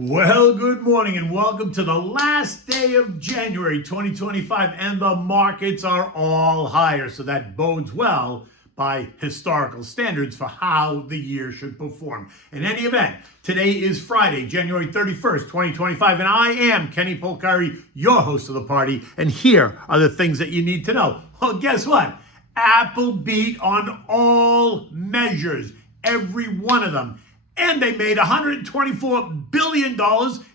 Well, good morning and welcome to the last day of January 2025, and the markets are all higher, so that bodes well by historical standards for how the year should perform. In any event, today is Friday, January 31st, 2025, and I am Kenny Polcari, your host of the party, and here are the things that you need to know. Well, guess what? Apple beat on all measures, every one of them. And they made $124 billion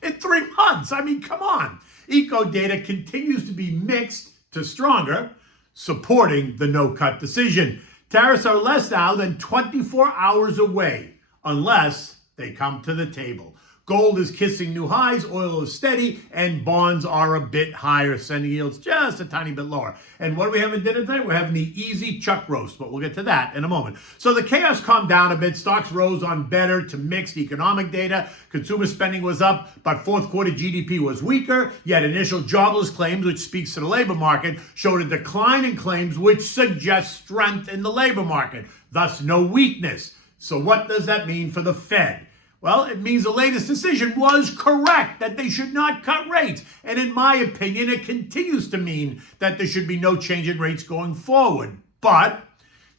in 3 months. I mean, come on. Eco data continues to be mixed to stronger, supporting the no-cut decision. Tariffs are less now than 24 hours away, unless they come to the table. Gold is kissing new highs, oil is steady, and bonds are a bit higher, sending yields just a tiny bit lower. And what are we having dinner tonight? We're having the easy chuck roast, but we'll get to that in a moment. So the chaos calmed down a bit. Stocks rose on better to mixed economic data. Consumer spending was up, but fourth quarter GDP was weaker. Yet initial jobless claims, which speaks to the labor market, showed a decline in claims, which suggests strength in the labor market, thus no weakness. So what does that mean for the Fed? Well, it means the latest decision was correct, that they should not cut rates. And in my opinion, it continues to mean that there should be no change in rates going forward. But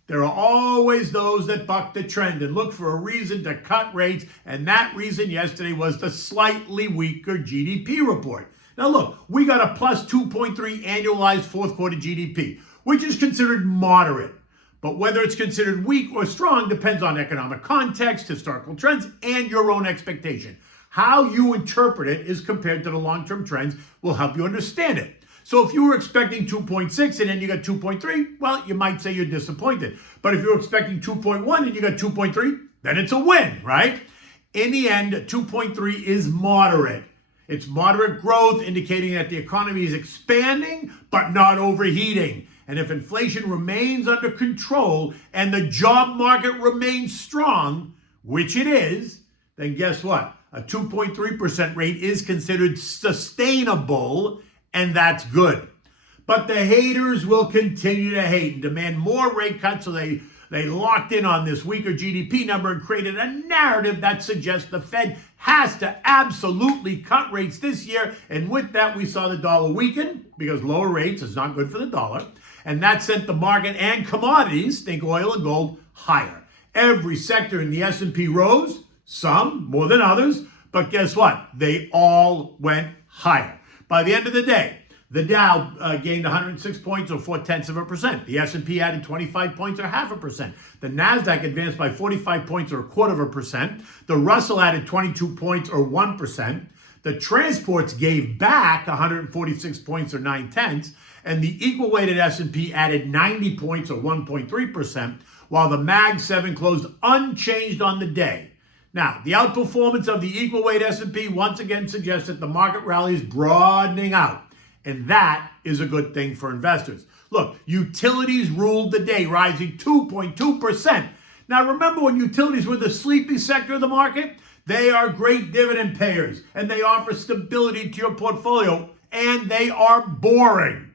there are always those that buck the trend and look for a reason to cut rates. And that reason yesterday was the slightly weaker GDP report. Now look, we got a plus 2.3 annualized fourth quarter GDP, which is considered moderate. But whether it's considered weak or strong depends on economic context, historical trends, and your own expectation. How you interpret it is compared to the long-term trends will help you understand it. So if you were expecting 2.6 and then you got 2.3, well, you might say you're disappointed. But if you're expecting 2.1 and you got 2.3, then it's a win, right? In the end, 2.3 is moderate. It's moderate growth, indicating that the economy is expanding, but not overheating. And if inflation remains under control and the job market remains strong, which it is, then guess what? A 2.3% rate is considered sustainable, and that's good. But the haters will continue to hate and demand more rate cuts, so they locked in on this weaker GDP number and created a narrative that suggests the Fed has to absolutely cut rates this year. And with that, we saw the dollar weaken because lower rates is not good for the dollar. And that sent the market and commodities, think oil and gold, higher. Every sector in the S&P rose, some more than others, but guess what? They all went higher. By the end of the day, the Dow gained 106 points or 0.4%. The S&P added 25 points or 0.5%. The NASDAQ advanced by 45 points or 0.25%. The Russell added 22 points or 1%. The transports gave back 146 points or 0.9. And the equal-weighted S&P added 90 points or 1.3%, while the Mag 7 closed unchanged on the day. Now, the outperformance of the equal-weight S&P once again suggests that the market rally is broadening out, and that is a good thing for investors. Look, utilities ruled the day, rising 2.2%. Now, remember when utilities were the sleepy sector of the market? They are great dividend payers, and they offer stability to your portfolio, and they are boring.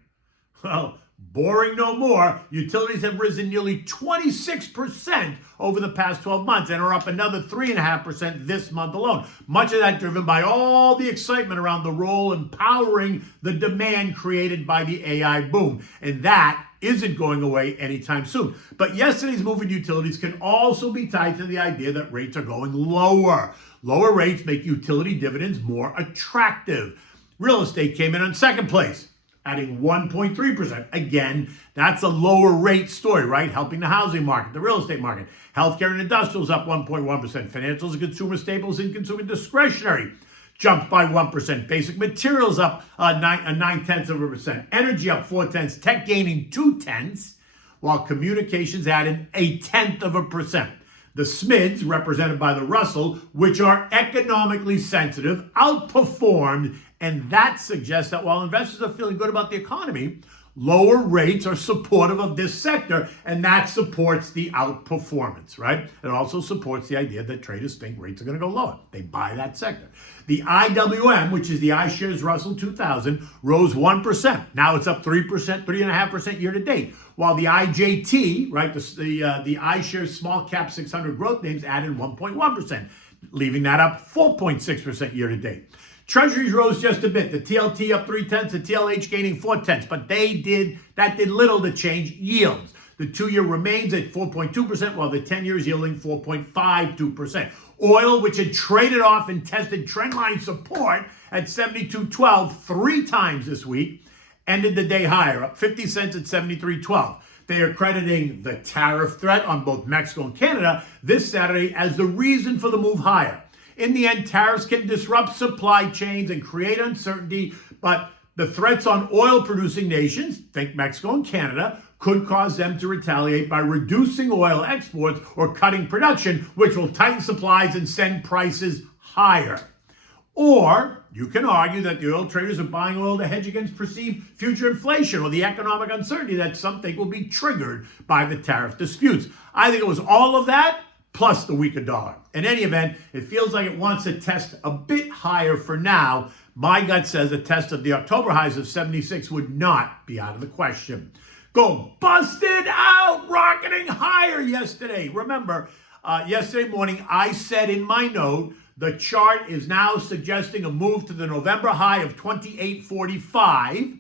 Well, boring no more. Utilities have risen nearly 26% over the past 12 months and are up another 3.5% this month alone. Much of that driven by all the excitement around the role in powering the demand created by the AI boom. And that isn't going away anytime soon. But yesterday's move in utilities can also be tied to the idea that rates are going lower. Lower rates make utility dividends more attractive. Real estate came in on second place, adding 1.3%. Again, that's a lower rate story, right? Helping the housing market, the real estate market. Healthcare and industrials up 1.1%. Financials and consumer staples and consumer discretionary jumped by 1%. Basic materials up 0.9%. Energy up 0.4. Tech gaining 0.2, while communications added 0.1%. The SMIDs, represented by the Russell, which are economically sensitive, outperformed, and that suggests that while investors are feeling good about the economy, lower rates are supportive of this sector, and that supports the outperformance, right? It also supports the idea that traders think rates are going to go lower. They buy that sector. The IWM, which is the iShares Russell 2000, rose 1%. Now it's up 3%, 3.5% year to date. While the IJT, right, the iShares Small Cap 600 growth names added 1.1%. leaving that up 4.6% year to date. Treasuries rose just a bit. The TLT up 0.3, the TLH gaining 0.4, but that did little to change yields. The 2-year remains at 4.2%, while the 10-year is yielding 4.52%. Oil, which had traded off and tested trendline support at 72.12 3 times this week, ended the day higher, up 50 cents at 73.12. They are crediting the tariff threat on both Mexico and Canada this Saturday as the reason for the move higher. In the end, tariffs can disrupt supply chains and create uncertainty, but the threats on oil-producing nations, think Mexico and Canada, could cause them to retaliate by reducing oil exports or cutting production, which will tighten supplies and send prices higher. Or you can argue that the oil traders are buying oil to hedge against perceived future inflation or the economic uncertainty that some think will be triggered by the tariff disputes. I think it was all of that plus the weaker dollar. In any event, it feels like it wants to test a bit higher for now. My gut says a test of the October highs of 76 would not be out of the question. Gold busted out, rocketing higher yesterday. Remember, yesterday morning I said in my note, the chart is now suggesting a move to the November high of 28.45.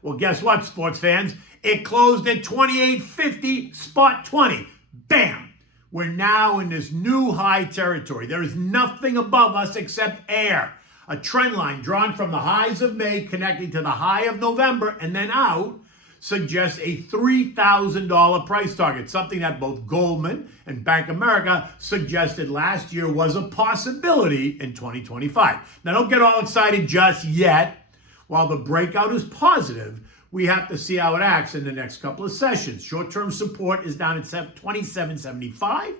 Well, guess what, sports fans? It closed at 28.50, spot 20. Bam! We're now in this new high territory. There is nothing above us except air. A trend line drawn from the highs of May connecting to the high of November and then out suggests a $3,000 price target, something that both Goldman and Bank of America suggested last year was a possibility in 2025. Now, don't get all excited just yet. While the breakout is positive, we have to see how it acts in the next couple of sessions. Short-term support is down at 27.75.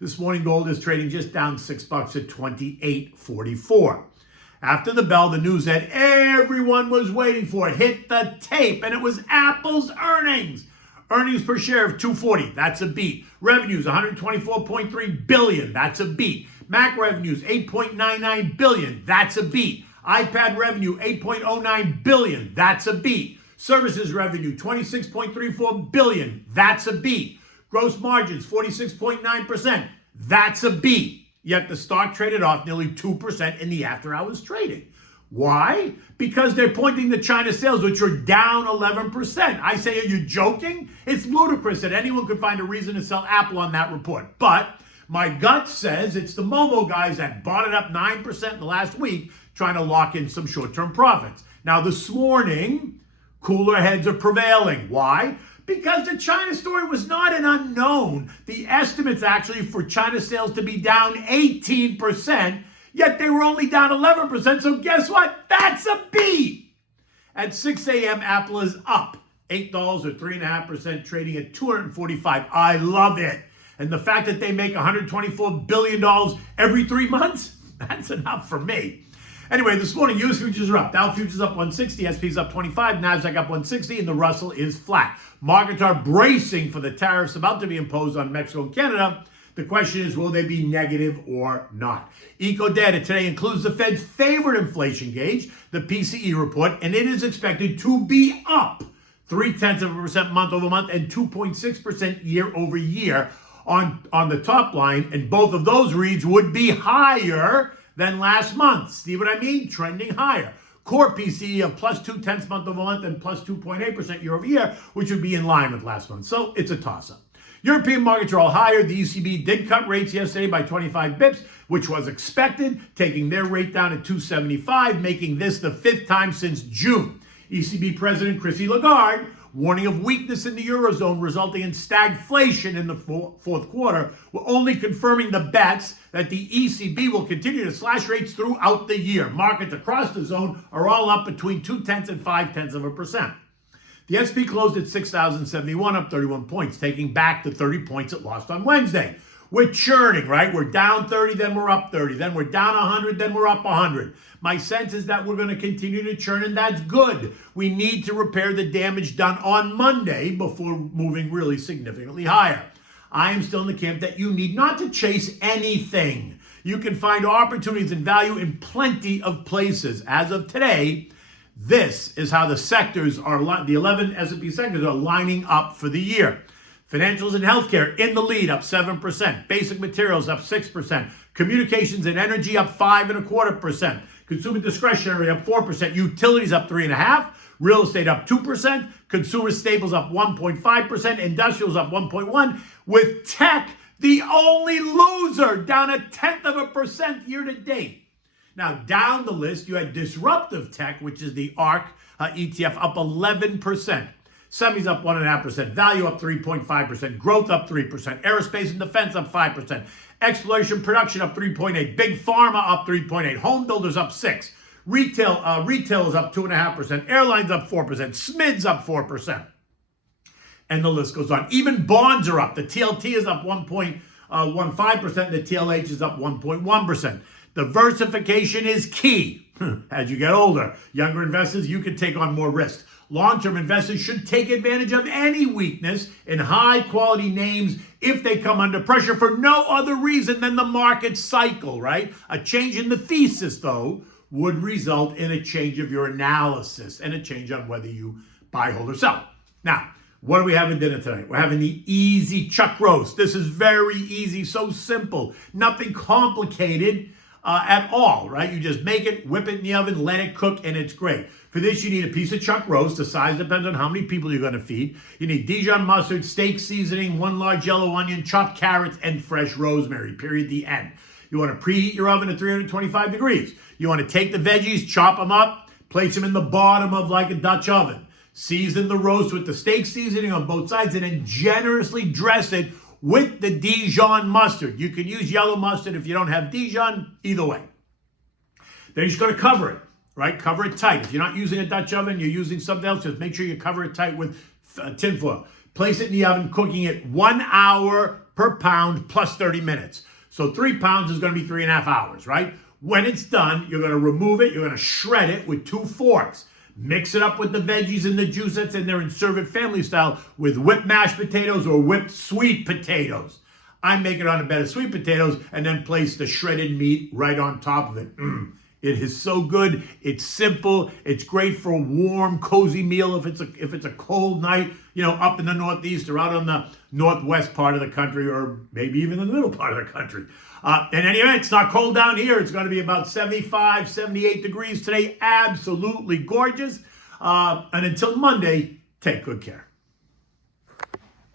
This morning, gold is trading just down $6 at 28.44. After the bell, the news that everyone was waiting for hit the tape, and it was Apple's earnings. Earnings per share of $2.40, that's a beat. Revenues, $124.3 billion, that's a beat. Mac revenues, $8.99 billion, that's a beat. iPad revenue, $8.09 billion, that's a beat. Services revenue, $26.34 billion, that's a beat. Gross margins, 46.9%, that's a beat. Yet the stock traded off nearly 2% in the after-hours trading. Why? Because they're pointing to China sales, which are down 11%. I say, are you joking? It's ludicrous that anyone could find a reason to sell Apple on that report. But my gut says it's the Momo guys that bought it up 9% in the last week, trying to lock in some short-term profits. Now, this morning, cooler heads are prevailing. Why? Because the China story was not an unknown. The estimates actually for China sales to be down 18%, yet they were only down 11%. So guess what? That's a beat. At 6 a.m., Apple is up $8 or 3.5%, trading at $245. I love it. And the fact that they make $124 billion every 3 months, that's enough for me. Anyway, this morning, U.S. futures are up. Dow futures up 160, S&P's up 25, NASDAQ up 160, and the Russell is flat. Markets are bracing for the tariffs about to be imposed on Mexico and Canada. The question is, will they be negative or not? Eco data today includes the Fed's favorite inflation gauge, the PCE report, and it is expected to be up 0.3% month over month and 2.6% year over year on the top line, and both of those reads would be higher than last month. See what I mean? Trending higher. Core PCE of plus 0.2 month over month and plus 2.8% year over year, which would be in line with last month. So it's a toss-up. European markets are all higher. The ECB did cut rates yesterday by 25 bips, which was expected, taking their rate down at 2.75, making this the 5th time since June. ECB President Christine Lagarde warning of weakness in the Eurozone resulting in stagflation in the fourth quarter, we're only confirming the bets that the ECB will continue to slash rates throughout the year. Markets across the zone are all up between 0.2 and 0.5%. The S&P closed at 6,071, up 31 points, taking back the 30 points it lost on Wednesday. We're churning, right? We're down 30, then we're up 30. Then we're down 100, then we're up 100. My sense is that we're going to continue to churn, and that's good. We need to repair the damage done on Monday before moving really significantly higher. I am still in the camp that you need not to chase anything. You can find opportunities and value in plenty of places. As of today, this is how the sectors are, the 11 S&P sectors are lining up for the year. Financials and healthcare in the lead, up 7%. Basic materials up 6%. Communications and energy up 5.25%. Consumer discretionary up 4%. Utilities up 3.5%. Real estate up 2%. Consumer staples up 1.5%. Industrials up 1.1%. With tech the only loser, down 0.1% year to date. Now, down the list, you had disruptive tech, which is the ARC ETF, up 11%. Semis up 1.5%. Value up 3.5%. Growth up 3%. Aerospace and defense up 5%. Exploration production up 3.8%. Big pharma up 3.8%. Home builders up 6%. Retail is up 2.5%. Airlines up 4%. SMIDs up 4%. And the list goes on. Even bonds are up. The TLT is up 1.15%. The TLH is up 1.1%. Diversification is key. As you get older, younger investors, you can take on more risk. Long-term investors should take advantage of any weakness in high-quality names if they come under pressure for no other reason than the market cycle, right? A change in the thesis, though, would result in a change of your analysis and a change on whether you buy, hold, or sell. Now, what are we having dinner tonight? We're having the easy chuck roast. This is very easy, so simple. Nothing complicated at all, right? You just make it, whip it in the oven, let it cook, and it's great. For this, you need a piece of chuck roast. The size depends on how many people you're going to feed. You need Dijon mustard, steak seasoning, 1 large yellow onion, chopped carrots, and fresh rosemary, period, the end. You want to preheat your oven at 325 degrees. You want to take the veggies, chop them up, place them in the bottom of like a Dutch oven. Season the roast with the steak seasoning on both sides, and then generously dress it with the Dijon mustard. You can use yellow mustard if you don't have Dijon, either way. Then you're just going to cover it, right? Cover it tight. If you're not using a Dutch oven, you're using something else, just make sure you cover it tight with tinfoil. Place it in the oven, cooking it 1 hour per pound plus 30 minutes. So 3 pounds is going to be 3.5 hours, right? When it's done, you're going to remove it. You're going to shred it with 2 forks. Mix it up with the veggies and the juice that's in there and serve it family style with whipped mashed potatoes or whipped sweet potatoes. I make it on a bed of sweet potatoes and then place the shredded meat right on top of it. It is so good. It's simple. It's great for a warm, cozy meal if it's a cold night, you know, up in the Northeast or out on the northwest part of the country, or maybe even in the middle part of the country. In any event, it's not cold down here. It's going to be about 75, 78 degrees today. Absolutely gorgeous. And until Monday, take good care.